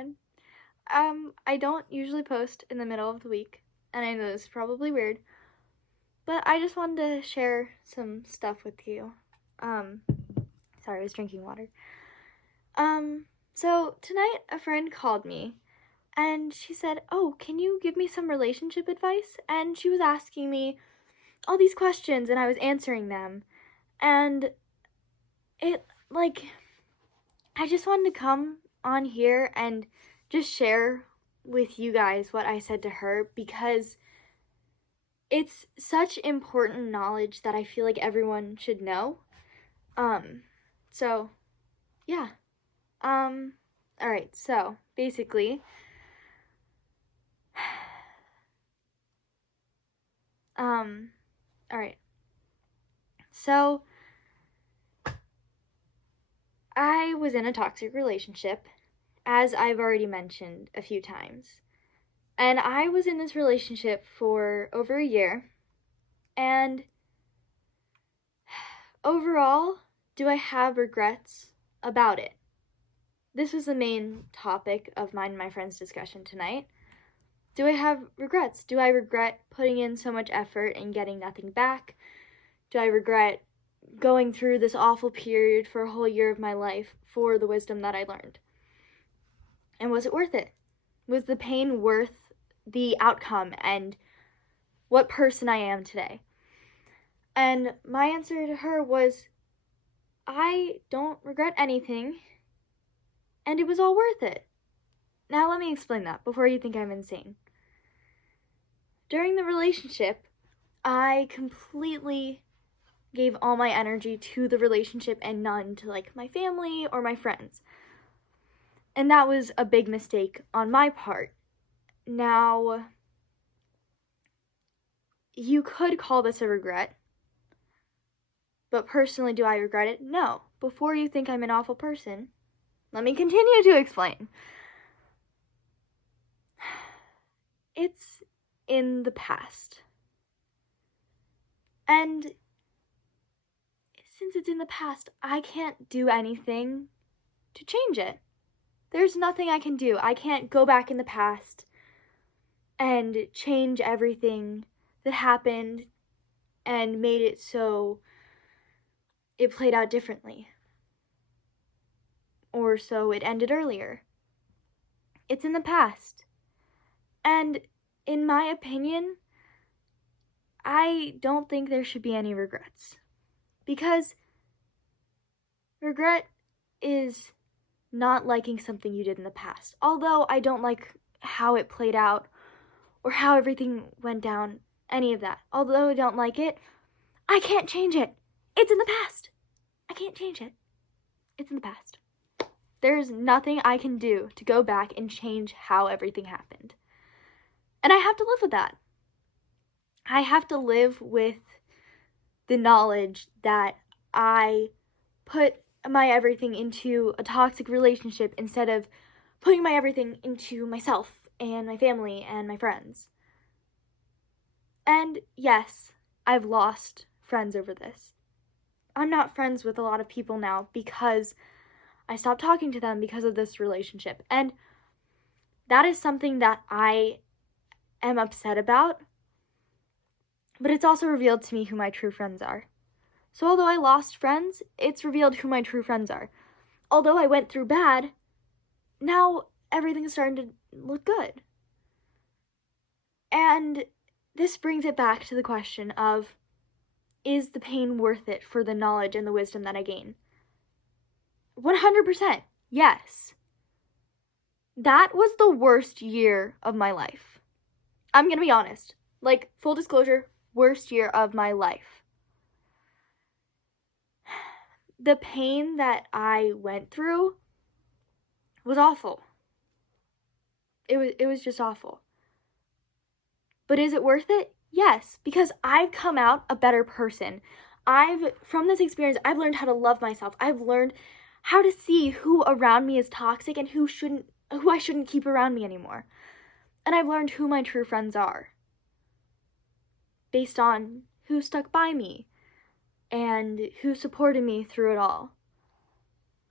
everyone. I don't usually post in the middle of the week, and I know this is probably weird, but I just wanted to share some stuff with you. Sorry, I was drinking water. So tonight a friend called me, and she said, "Oh, can you give me some relationship advice?" And she was asking me all these questions, and I was answering them, and I just wanted to come on here and just share with you guys what I said to her, because it's such important knowledge that I feel like everyone should know. So yeah. Alright, so basically, alright. So I was in a toxic relationship, as I've already mentioned a few times. And I was in this relationship for over a year, and overall, do I have regrets about it? This was the main topic of mine and my friend's discussion tonight. Do I have regrets? Do I regret putting in so much effort and getting nothing back? Do I regret going through this awful period for a whole year of my life for the wisdom that I learned? And was it worth it? Was the pain worth the outcome and what person I am today? And my answer to her was, I don't regret anything, and it was all worth it. Now let me explain that before you think I'm insane. During the relationship, I completely gave all my energy to the relationship and none to my family or my friends. And that was a big mistake on my part. Now, you could call this a regret, but personally, do I regret it? No. Before you think I'm an awful person, let me continue to explain. It's in the past. And since it's in the past, I can't do anything to change it. There's nothing I can do. I can't go back in the past and change everything that happened and made it so it played out differently, or so it ended earlier. It's in the past. And in my opinion, I don't think there should be any regrets. Because regret is not liking something you did in the past. Although I don't like how it played out or how everything went down, any of that. Although I don't like it, I can't change it. It's in the past. I can't change it. It's in the past. There's nothing I can do to go back and change how everything happened. And I have to live with that. I have to live with the knowledge that I put my everything into a toxic relationship instead of putting my everything into myself and my family and my friends. And yes, I've lost friends over this. I'm not friends with a lot of people now because I stopped talking to them because of this relationship. And that is something that I am upset about. But it's also revealed to me who my true friends are. So although I lost friends, it's revealed who my true friends are. Although I went through bad, now everything's starting to look good. And this brings it back to the question of, is the pain worth it for the knowledge and the wisdom that I gain? 100%, yes. That was the worst year of my life. I'm gonna be honest. Full disclosure, worst year of my life. The pain that I went through was awful. It was just awful. But is it worth it? Yes, because I've come out a better person. From this experience, I've learned how to love myself. I've learned how to see who around me is toxic and who I shouldn't keep around me anymore. And I've learned who my true friends are, based on who stuck by me and who supported me through it all.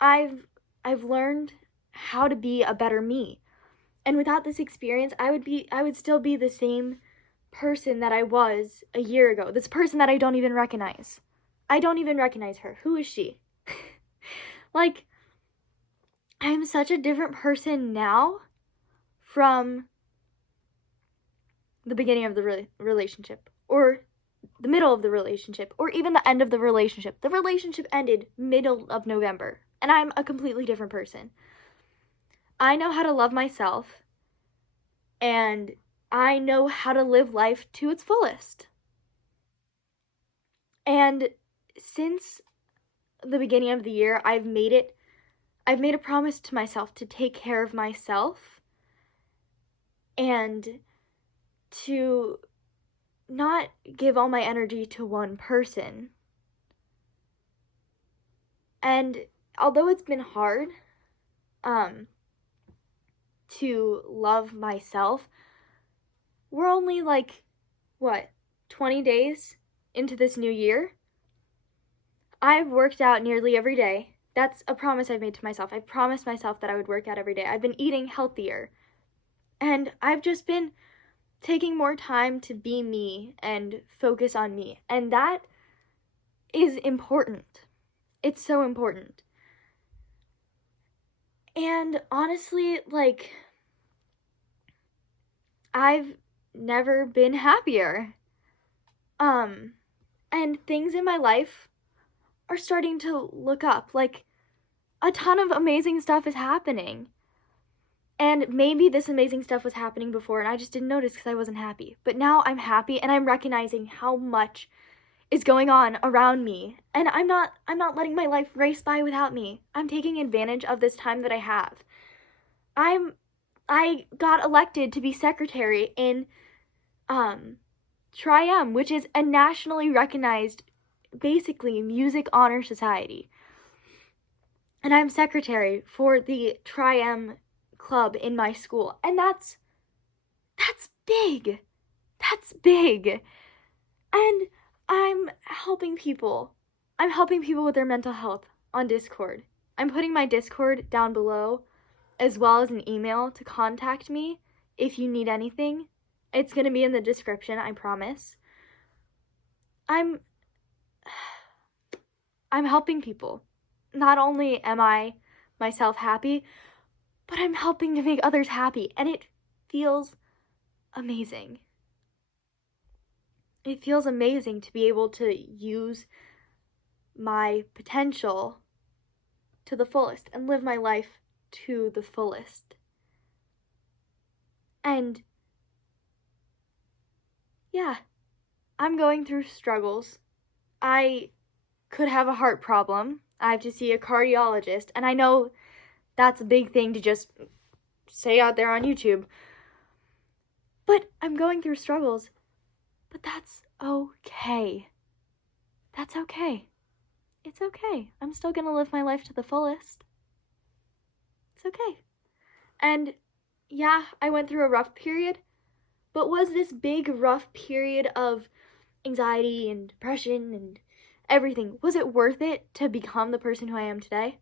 I've learned how to be a better me. And without this experience, I would still be the same person that I was a year ago. This person that I don't even recognize. I don't even recognize her. Who is she? Like, I am such a different person now from the beginning of the relationship, or the middle of the relationship, or even the end of the relationship. The relationship ended middle of November, and I'm a completely different person. I know how to love myself, and I know how to live life to its fullest. And since the beginning of the year, I've made a promise to myself to take care of myself and to not give all my energy to one person. And although it's been hard to love myself, we're only 20 days into this new year. I've worked out nearly every day. That's a promise I've made to myself. I promised myself that I would work out every day. I've been eating healthier. And I've just been taking more time to be me and focus on me. And that is important. It's so important. And honestly, I've never been happier. And things in my life are starting to look up. A ton of amazing stuff is happening. And maybe this amazing stuff was happening before and I just didn't notice because I wasn't happy. But now I'm happy and I'm recognizing how much is going on around me. And I'm not letting my life race by without me. I'm taking advantage of this time that I have. I got elected to be secretary in Tri-M, which is a nationally recognized, basically, music honor society. And I'm secretary for the Tri-M club in my school. And that's big. That's big. And I'm helping people. I'm helping people with their mental health on Discord. I'm putting my Discord down below, as well as an email to contact me if you need anything. It's going to be in the description, I promise. I'm helping people. Not only am I myself happy, but I'm helping to make others happy, and it feels amazing. It feels amazing to be able to use my potential to the fullest and live my life to the fullest. And yeah, I'm going through struggles. I could have a heart problem. I have to see a cardiologist, and I know that's a big thing to just say out there on YouTube. But I'm going through struggles. But that's okay. That's okay. It's okay. I'm still gonna live my life to the fullest. It's okay. And yeah, I went through a rough period, but was this big rough period of anxiety and depression and everything, was it worth it to become the person who I am today?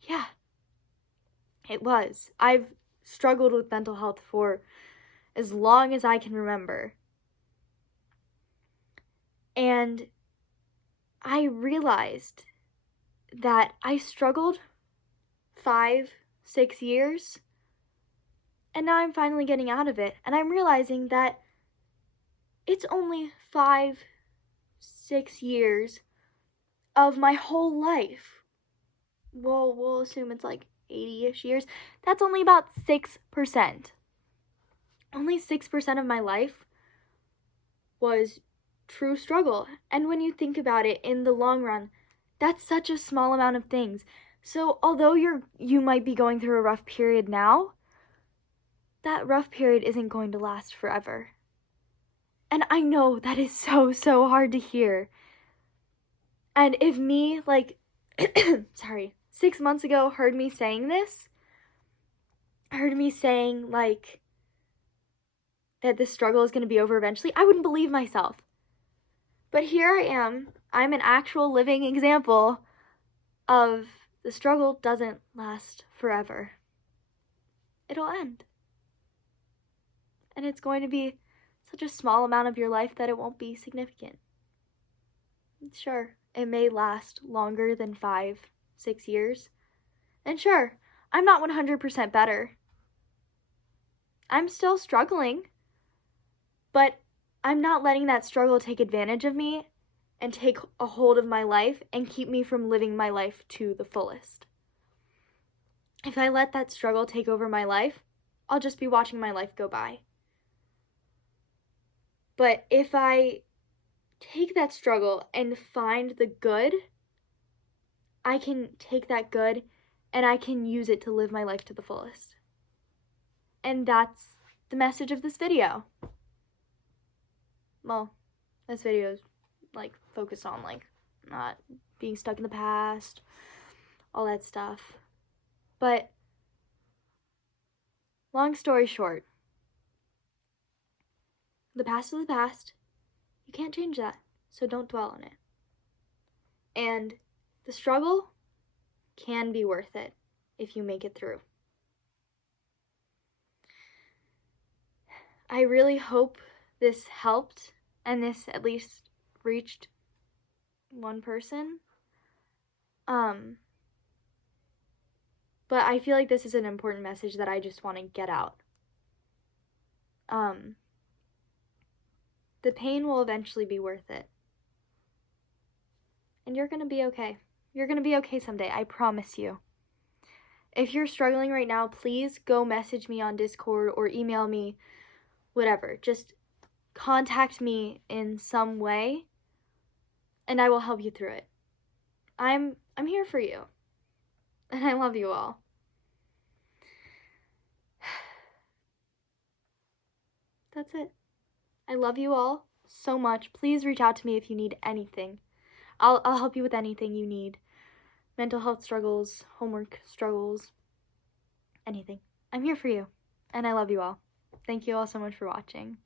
Yeah, it was. I've struggled with mental health for as long as I can remember. And I realized that I struggled 5-6 years, and now I'm finally getting out of it. And I'm realizing that it's only 5-6 years of my whole life. Well, we'll assume it's 80-ish years. That's only about 6%. Only 6% of my life was true struggle. And when you think about it in the long run, that's such a small amount of things. So although you might be going through a rough period now, that rough period isn't going to last forever. And I know that is so hard to hear. And if me, 6 months ago heard me saying this, heard me saying, that this struggle is going to be over eventually, I wouldn't believe myself. But here I am. I'm an actual living example of the struggle doesn't last forever. it'll end. And it's going to be such a small amount of your life that it won't be significant. Sure, it may last longer than 5, 6 years. And sure, I'm not 100% better. I'm still struggling. But I'm not letting that struggle take advantage of me and take a hold of my life and keep me from living my life to the fullest. If I let that struggle take over my life, I'll just be watching my life go by. But if I take that struggle and find the good, I can take that good and I can use it to live my life to the fullest. And that's the message of this video. Well, this video is focused on not being stuck in the past, all that stuff. But long story short, the past is the past. You can't change that, so don't dwell on it. And the struggle can be worth it if you make it through. I really hope this helped and this at least reached one person. But I feel like this is an important message that I just want to get out. The pain will eventually be worth it. And you're going to be okay. You're going to be okay someday, I promise you. If you're struggling right now, please go message me on Discord or email me, whatever. Just contact me in some way and I will help you through it. I'm here for you. And I love you all. That's it. I love you all so much. Please reach out to me if you need anything. I'll help you with anything you need. Mental health struggles, homework struggles, anything. I'm here for you. And I love you all. Thank you all so much for watching.